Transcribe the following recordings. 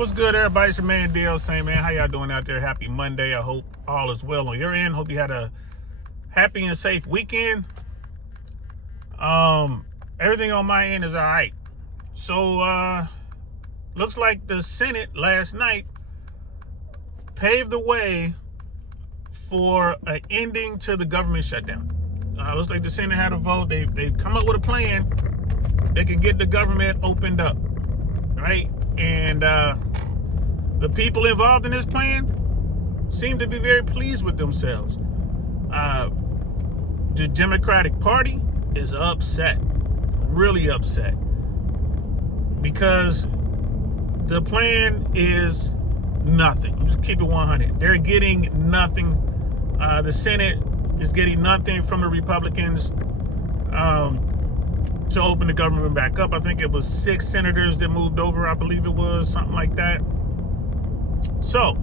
What's good, everybody? It's your man DL saying, man, how y'all doing out there? Happy Monday. I hope all is well on your end. Hope you had a happy and safe weekend. Everything on my end is all right. So, looks like the Senate last night paved the way for an ending to the government shutdown. Looks like the Senate had a vote. They've come up with a plan that can get the government opened up, right? And the people involved in this plan seem to be very pleased with themselves. The Democratic Party is upset, really upset, because the plan is nothing. I'm just keep it 100. They're getting nothing. The Senate is getting nothing from the Republicans to open the government back up. I think it was 6 senators that moved over, I believe it was, something like that. So,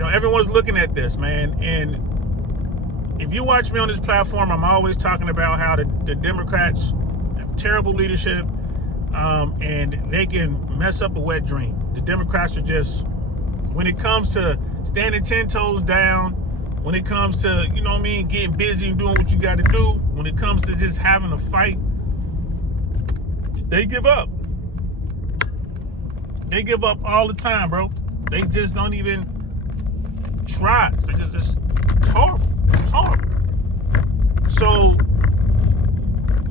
everyone's looking at this, man. And if you watch me on this platform, I'm always talking about how the Democrats have terrible leadership, and they can mess up a wet dream. The Democrats are just, when it comes to standing 10 toes down, when it comes to, getting busy and doing what you got to do, when it comes to just having a fight, they give up. They give up all the time, bro. They just don't even try. It's horrible. It's horrible. So,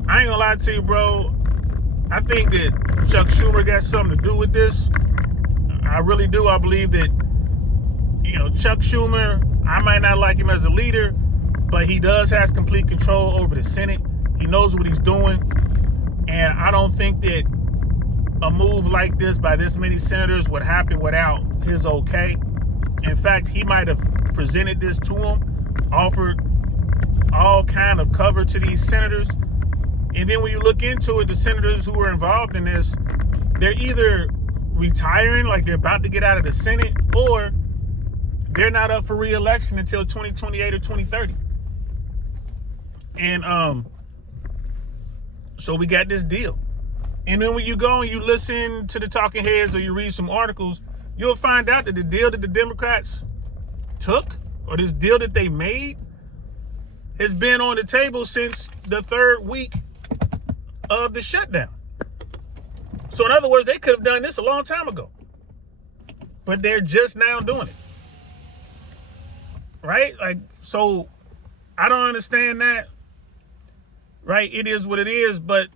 I ain't gonna lie to you, bro. I think that Chuck Schumer got something to do with this. I really do. I believe that, Chuck Schumer, I might not like him as a leader, but he does have complete control over the Senate. He knows what he's doing. And I don't think that a move like this by this many senators would happen without his okay. In fact, he might have presented this to him, offered all kind of cover to these senators. And then when you look into it, the senators who were involved in this, they're either retiring, like they're about to get out of the Senate, or they're not up for re-election until 2028 or 2030. And so we got this deal. And then when you go and you listen to the talking heads or you read some articles, you'll find out that the deal that the Democrats took, or this deal that they made, has been on the table since the 3rd week of the shutdown. So in other words, they could have done this a long time ago, but they're just now doing it. Right? So I don't understand that. Right? It is what it is. But,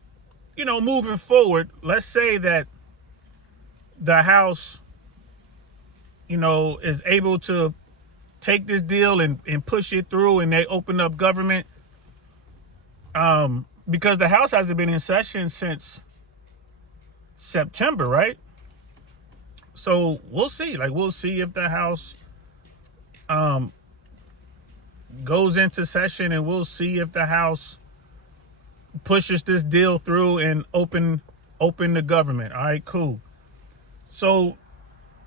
moving forward, let's say that the House, is able to take this deal and push it through, and they open up government. Because the House hasn't been in session since September, right? So we'll see. We'll see if the House goes into session, and we'll see if the House pushes this deal through and open the government. All right, cool. So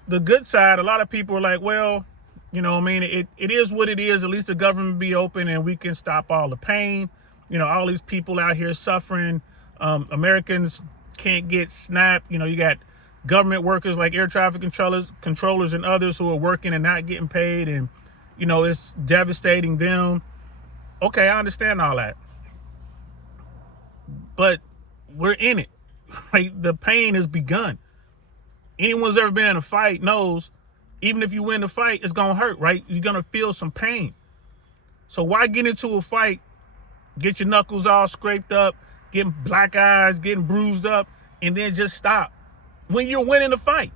the good side, a lot of people are like, well, it is what it is. At least the government be open and we can stop all the pain. All these people out here suffering. Americans can't get SNAP. You got government workers like air traffic controllers and others who are working and not getting paid, and it's devastating them. Okay, I understand all that. But we're in it, right? The pain has begun. Anyone who's ever been in a fight knows, even if you win the fight, it's going to hurt, right? You're going to feel some pain. So why get into a fight, get your knuckles all scraped up, getting black eyes, getting bruised up, and then just stop when you're winning the fight?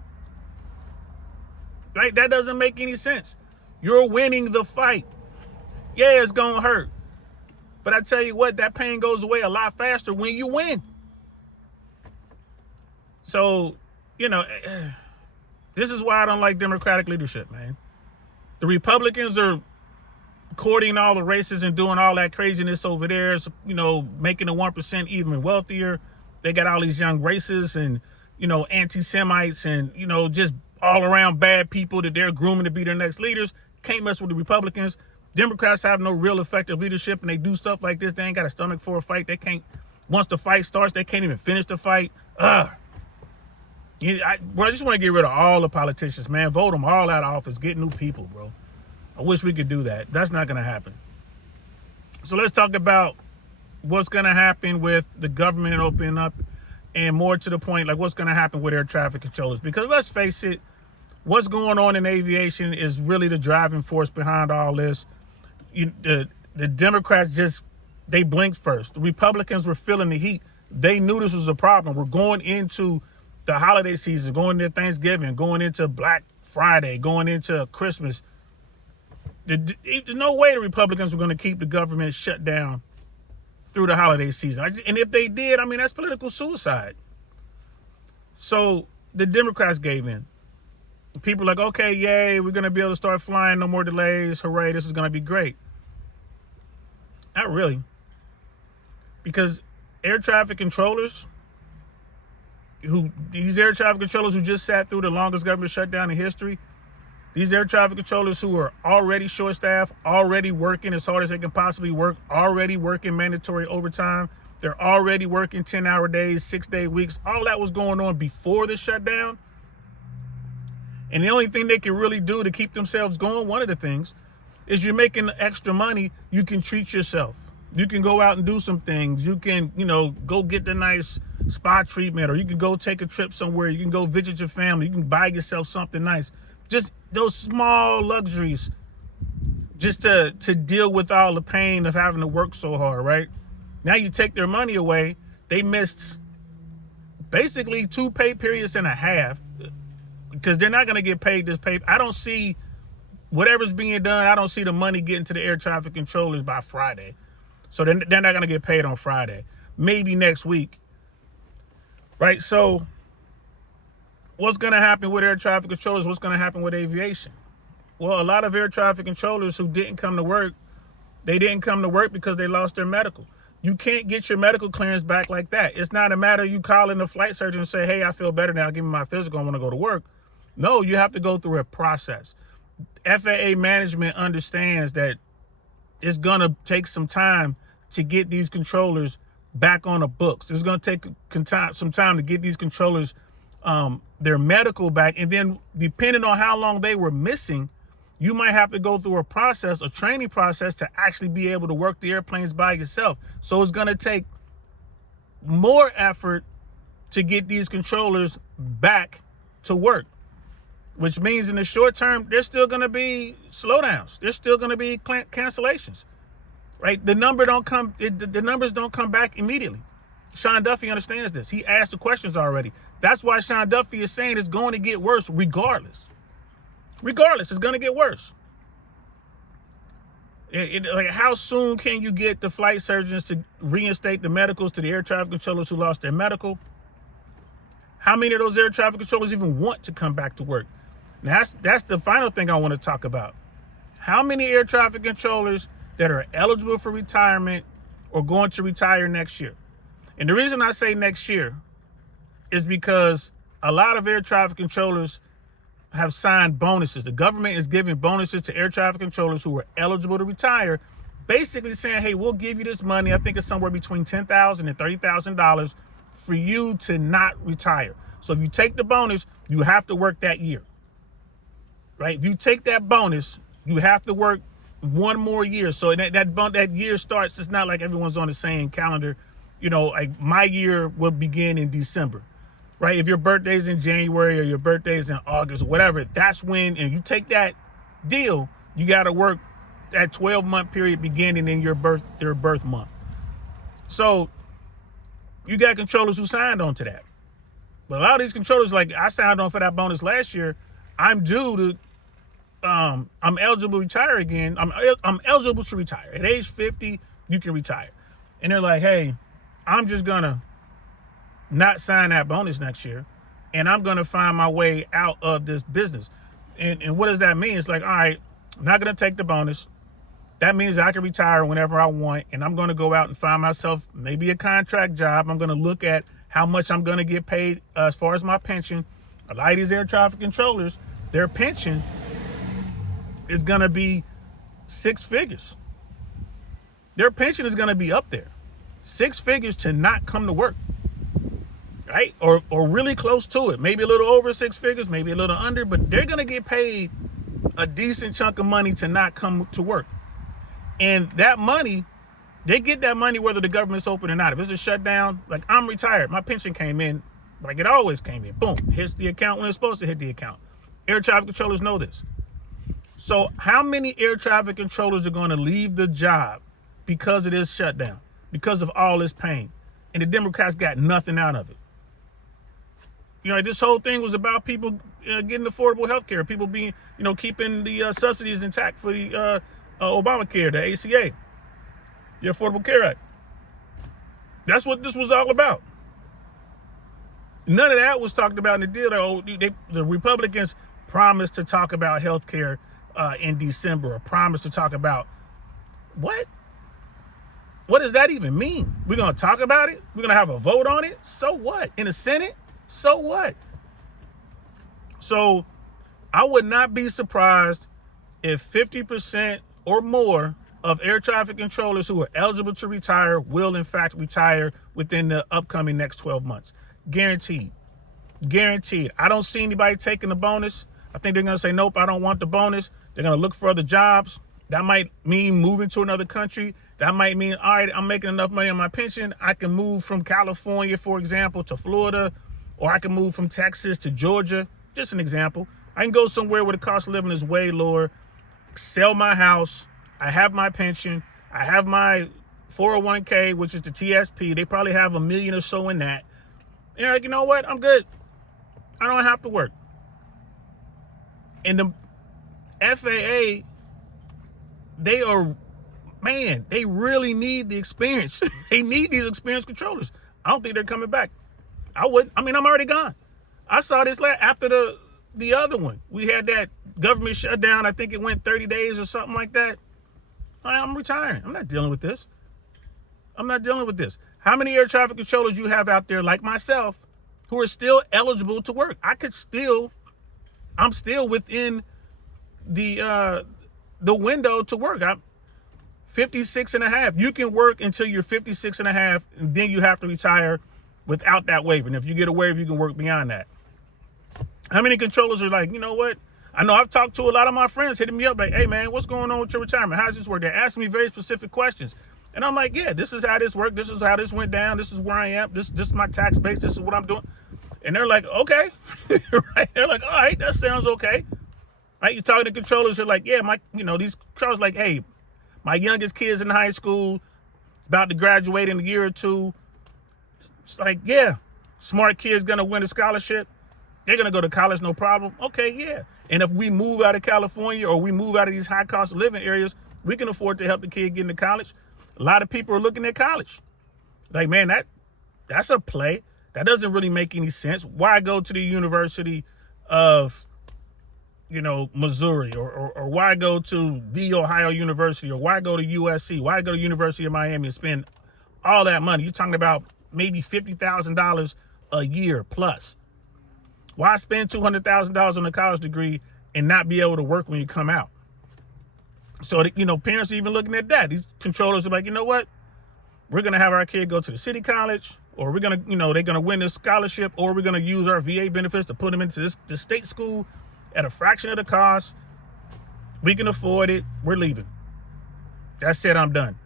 Right? That doesn't make any sense. You're winning the fight. Yeah, it's going to hurt. But I tell you what, that pain goes away a lot faster when you win. So, this is why I don't like Democratic leadership, man. The Republicans are courting all the races and doing all that craziness over there, making the 1% even wealthier. They got all these young racists and, anti-Semites and, just all around bad people that they're grooming to be their next leaders. Can't mess with the Republicans. Democrats have no real effective leadership, and they do stuff like this. They ain't got a stomach for a fight. They can't, once the fight starts, they can't even finish the fight. Bro, I just want to get rid of all the politicians, man. Vote them all out of office. Get new people, bro. I wish we could do that. That's not going to happen. So let's talk about what's going to happen with the government opening up, and more to the point, like what's going to happen with air traffic controllers. Because let's face it, what's going on in aviation is really the driving force behind all this. The Democrats they blinked first. The Republicans were feeling the heat. They knew this was a problem. We're going into the holiday season, going into Thanksgiving, going into Black Friday, going into Christmas. There's no way the Republicans were going to keep the government shut down through the holiday season. And if they did, I mean, that's political suicide. So the Democrats gave in. People are like, okay, yay, we're going to be able to start flying. No more delays. Hooray, this is going to be great. Not really. Because air traffic controllers, who just sat through the longest government shutdown in history, these air traffic controllers who are already short-staffed, already working as hard as they can possibly work, already working mandatory overtime, they're already working 10-hour days, 6-day weeks. All that was going on before the shutdown. And the only thing they can really do to keep themselves going, one of the things, is you're making extra money, you can treat yourself. You can go out and do some things. You can, go get the nice spa treatment, or you can go take a trip somewhere. You can go visit your family. You can buy yourself something nice. Just those small luxuries, just to deal with all the pain of having to work so hard, right? Now you take their money away. They missed basically 2 pay periods and a half, because they're not going to get paid this pay. I don't see whatever's being done. I don't see the money getting to the air traffic controllers by Friday. So they're not going to get paid on Friday. Maybe next week. Right? So what's going to happen with air traffic controllers? What's going to happen with aviation? Well, a lot of air traffic controllers who didn't come to work, they didn't come to work because they lost their medical. You can't get your medical clearance back like that. It's not a matter of you calling the flight surgeon and say, hey, I feel better now. Give me my physical. I want to go to work. No, you have to go through a process. FAA management understands that it's going to take some time to get these controllers back on the books. It's going to take some time to get these controllers their medical back. And then depending on how long they were missing, you might have to go through a training process to actually be able to work the airplanes by yourself. So it's going to take more effort to get these controllers back to work, which means in the short term, there's still going to be slowdowns. There's still going to be cancellations, right? The numbers don't come back immediately. Sean Duffy understands this. He asked the questions already. That's why Sean Duffy is saying it's going to get worse regardless. Regardless, it's going to get worse. Like, how soon can you get the flight surgeons to reinstate the medicals to the air traffic controllers who lost their medical? How many of those air traffic controllers even want to come back to work? Now, that's the final thing I want to talk about. How many air traffic controllers that are eligible for retirement are going to retire next year? And the reason I say next year is because a lot of air traffic controllers have signed bonuses. The government is giving bonuses to air traffic controllers who are eligible to retire, basically saying, hey, we'll give you this money. I think it's somewhere between $10,000 and $30,000 for you to not retire. So if you take the bonus, you have to work that year, right? If you take that bonus, you have to work one more year. So that year starts, it's not like everyone's on the same calendar. Like my year will begin in December. Right? If your birthday's in January or your birthday's in August or whatever, that's when, and you take that deal, you got to work that 12-month period beginning in your birth month. So you got controllers who signed on to that. But a lot of these controllers, like I signed on for that bonus last year, I'm eligible to retire again. I'm eligible to retire. At age 50, you can retire. And they're like, hey, I'm just going to not sign that bonus next year, and I'm going to find my way out of this business. And what does that mean? It's like, all right, I'm not going to take the bonus. That means I can retire whenever I want, and I'm going to go out and find myself maybe a contract job. I'm going to look at how much I'm going to get paid as far as my pension. A lot of these air traffic controllers, their pension is going to be 6 figures. Their pension is going to be up there. 6 figures to not come to work. right? Or really close to it. Maybe a little over six figures, maybe a little under, but they're going to get paid a decent chunk of money to not come to work. And that money, they get that money whether the government's open or not. If it's a shutdown, like I'm retired, my pension came in like it always came in. Boom, hits the account when it's supposed to hit the account. Air traffic controllers know this. So how many air traffic controllers are going to leave the job because of this shutdown, because of all this pain? And the Democrats got nothing out of it. You know, this whole thing was about people getting affordable health care, people being, you know, keeping the subsidies intact for the Obamacare, the ACA, the Affordable Care Act. That's what this was all about. None of that was talked about in the deal. The Republicans promised to talk about health care in December, or promised to talk about what? What does that even mean? We're going to talk about it? We're going to have a vote on it? So what? In the Senate? So what? So I would not be surprised if 50% or more of air traffic controllers who are eligible to retire will in fact retire within the upcoming next 12 months. Guaranteed. Guaranteed. I don't see anybody taking the bonus. I think they're going to say, nope, I don't want the bonus. They're going to look for other jobs. That might mean moving to another country. That might mean, all right, I'm making enough money on my pension. I can move from California, for example, to Florida, or I can move from Texas to Georgia. Just an example. I can go somewhere where the cost of living is way lower, sell my house. I have my pension. I have my 401k, which is the TSP. They probably have $1 million or so in that. And you're like, you know what? I'm good. I don't have to work. And the FAA, they really need the experience. They need these experienced controllers. I don't think they're coming back. I'm already gone. I saw this after the other one. We had that government shutdown. I think it went 30 days or something like that. I'm retiring. I'm not dealing with this. How many air traffic controllers you have out there like myself who are still eligible to work? I'm still within the window to work. I'm 56 and a half. You can work until you're 56 and a half, and then you have to retire without that waiver. And if you get a waiver, you can work beyond that. How many controllers are like, you know what? I know I've talked to a lot of my friends hitting me up like, hey man, what's going on with your retirement? How's this work? They're asking me very specific questions. And I'm like, yeah, this is how this worked. This is how this went down. This is where I am. This is my tax base. This is what I'm doing. And they're like, okay. Right? They're like, all right, that sounds okay. Right? You're talking to controllers. They're like, yeah, these controllers like, hey, my youngest kid's in high school, about to graduate in a year or two. It's like, yeah, smart kid's going to win a scholarship. They're going to go to college, no problem. Okay, yeah. And if we move out of California or we move out of these high cost of living areas, we can afford to help the kid get into college. A lot of people are looking at college. Like, man, that's a play. That doesn't really make any sense. Why go to the University of, Missouri or why go to the Ohio University or why go to USC? Why go to University of Miami and spend all that money? You're talking about maybe $50,000 a year plus. Why spend $200,000 on a college degree and not be able to work when you come out? So, parents are even looking at that. These controllers are like, you know what? We're going to have our kid go to the city college, or we're going to, they're going to win this scholarship, or we're going to use our VA benefits to put them into this state school at a fraction of the cost. We can afford it. We're leaving. That's it. I'm done.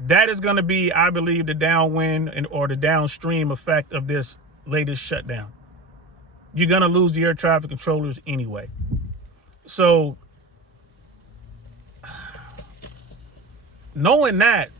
That is going to be, I believe, the downwind or the downstream effect of this latest shutdown. You're going to lose the air traffic controllers anyway. So, knowing that,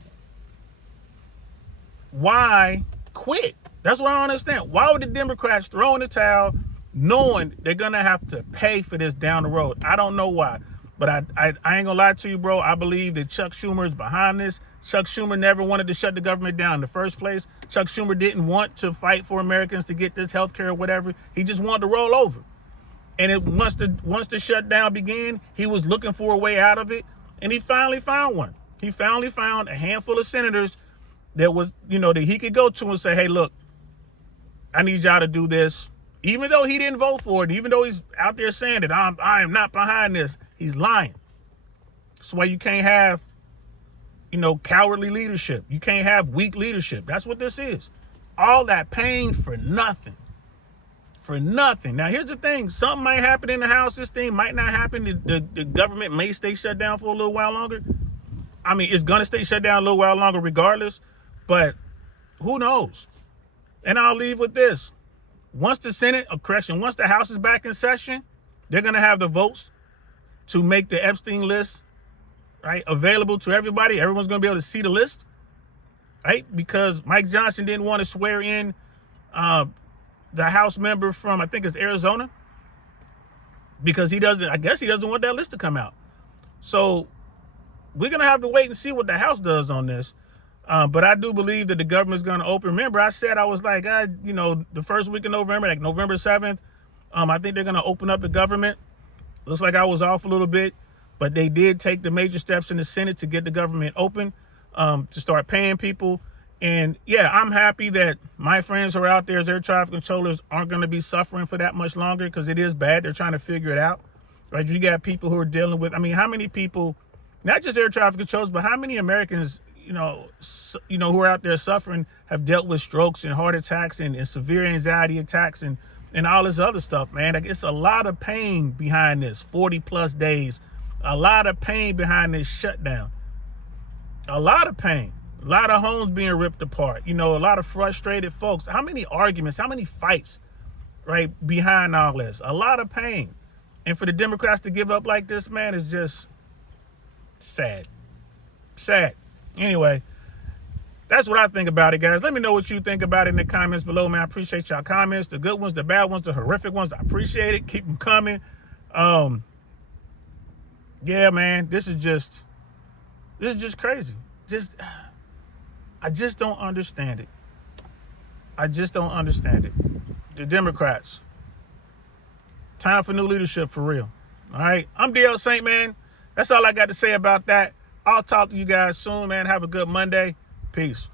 why quit? That's what I don't understand. Why would the Democrats throw in the towel knowing they're going to have to pay for this down the road? I don't know why. But I ain't going to lie to you, bro. I believe that Chuck Schumer is behind this. Chuck Schumer never wanted to shut the government down in the first place. Chuck Schumer didn't want to fight for Americans to get this health care or whatever. He just wanted to roll over. And once the shutdown began, he was looking for a way out of it. And he finally found one. He finally found a handful of senators that was, that he could go to and say, hey, look, I need y'all to do this. Even though he didn't vote for it, even though he's out there saying that I am not behind this, he's lying. That's why you can't have, cowardly leadership. You can't have weak leadership. That's what this is. All that pain for nothing. For nothing. Now, here's the thing. Something might happen in the House. This thing might not happen. The government may stay shut down for a little while longer. I mean, it's going to stay shut down a little while longer regardless. But who knows? And I'll leave with this. Once the House is back in session, they're going to have the votes to make the Epstein list, right, available to everybody. Everyone's going to be able to see the list, right? Because Mike Johnson didn't want to swear in the House member from, I think it's Arizona, because he doesn't want that list to come out. So we're going to have to wait and see what the House does on this. But I do believe that the government's going to open. Remember, I said I was like, the first week of November, like November 7th, I think they're going to open up the government. Looks like I was off a little bit, but they did take the major steps in the Senate to get the government open, to start paying people. And yeah, I'm happy that my friends who are out there as air traffic controllers aren't going to be suffering for that much longer, because it is bad. They're trying to figure it out, right? You got people who are dealing with, how many people, not just air traffic controllers, but how many Americans, who are out there suffering have dealt with strokes and heart attacks and severe anxiety attacks and all this other stuff, man. Like, it's a lot of pain behind this 40 plus days, a lot of pain behind this shutdown, a lot of pain. A lot of homes being ripped apart, a lot of frustrated folks. How many arguments, how many fights, right, behind all this? A lot of pain. And for the Democrats to give up like this, man, is just sad. Sad. Anyway, that's what I think about it, guys. Let me know what you think about it in the comments below, man. I appreciate y'all comments. The good ones, the bad ones, the horrific ones. I appreciate it. Keep them coming. Yeah, man, this is just crazy. I just don't understand it. I just don't understand it. The Democrats. Time for new leadership for real. All right. I'm DL Saint, man. That's all I got to say about that. I'll talk to you guys soon, man. Have a good Monday. Peace.